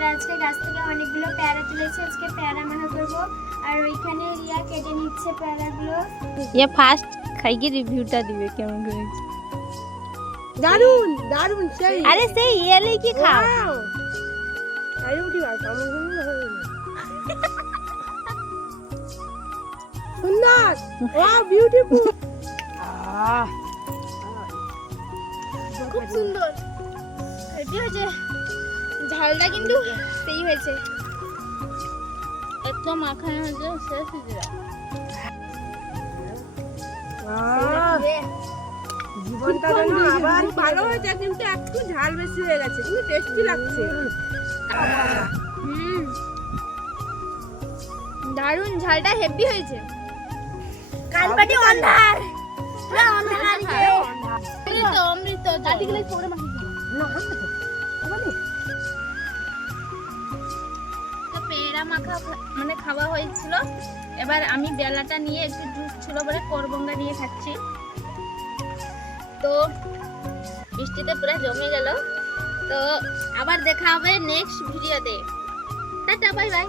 আমরা আজকে গাছ থেকে অনেকগুলো পেয়ারা তুলেছি, আজকে পেয়ারা মাখা করবো। আর ওইখানে রিয়া কেটে নিচ্ছে পেয়ারাগুলো। ये ফার্স্ট খাইয়ে রিভিউটা দিবে কেমন করেছে। দারুন দারুন সেই আরে সেই ইয়ালে কি খাও ওয়াও আরে উঠি ভাই আমার জন্য সুন্দর ওয়াও বিউটিফুল খুব সুন্দর হেভি হয়েছে, ঝালটা কিন্তু সেই হয়েছে। একদম মাখানো হয়েছে শেষ হয়ে যাবে। জীবনটা যেন আবার ভালো হয়েছে, কিন্তু একটু ঝাল বেশি হয়ে গেছে, কিন্তু টেস্টি লাগছে। দারুন, ঝালটা হেভি হয়েছে। কালপাটি অন্ধার পুরো অন্ধার অমৃত অমৃত চাটিগুলো ছোড়ে মাখি না হাতে তো মানে তো পেয়ারা মাখা মানে খাওয়া হয়েছিল। এবার আমি বেলাটা নিয়ে একটু জুস ছিল বলে করবঙ্গা নিয়ে খাচ্ছি। তো বৃষ্টিতে পুরো জমে গেল। তো আবার দেখা হবে নেক্সট ভিডিওতে। Tata bye bye.